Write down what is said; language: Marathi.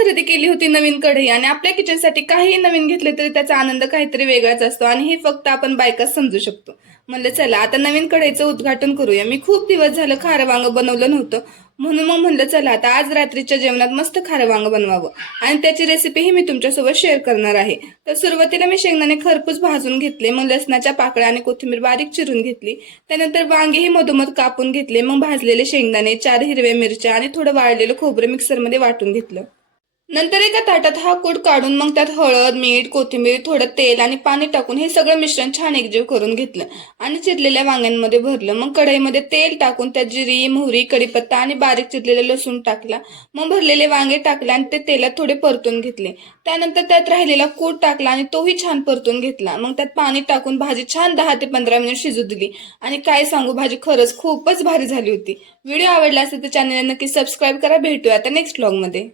खरेदी केली होती नवीन कढई आणि आपल्या किचनसाठी काही नवीन घेतले तरी त्याचा आनंद काहीतरी वेगळाच असतो आणि हे फक्त आपण बायकाच समजू शकतो. म्हणलं चला आता नवीन कढईचं उद्घाटन करूया. मी खूप दिवस झालं खारं वांग बनवलं नव्हतं, म्हणून मग म्हणलं चला आता आज रात्रीच्या जेवणात मस्त खारं वांग बनवावं आणि त्याची रेसिपीही मी तुमच्यासोबत शेअर करणार आहे. तर सुरुवातीला मी शेंगदाणे खरपूस भाजून घेतले, मग लसणाच्या पाकळ्या आणि कोथिंबीर बारीक चिरून घेतली. त्यानंतर वांगेही मधोमध कापून घेतले, मग भाजलेले शेंगदाणे, 4 हिरव्या मिरच्या आणि थोडं वाळलेलं खोबरं मिक्सरमध्ये वाटून घेतलं. नंतर एका ताटात हा कूट काढून मग त्यात हळद, मीठ, कोथिंबीर, थोडं तेल आणि पाणी टाकून हे सगळं मिश्रण छान एकजीव करून घेतलं आणि चिरलेल्या वांग्यांमध्ये भरलं. मग कढईमध्ये तेल टाकून त्यात जिरी, मोहरी, कढीपत्ता आणि बारीक चिरलेलं लसूण टाकला. मग भरलेले वांगे टाकले आणि ते तेलात थोडे परतून घेतले. त्यानंतर त्यात राहिलेला कूट टाकला आणि तोही छान परतून घेतला. मग त्यात पाणी टाकून भाजी छान 10 ते 15 मिनिट शिजू दिली आणि काय सांगू, भाजी खरंच खूपच भारी झाली होती. व्हिडिओ आवडला असेल तर चॅनलला नक्की सबस्क्राईब करा. भेटूया आता नेक्स्ट व्लॉगमध्ये.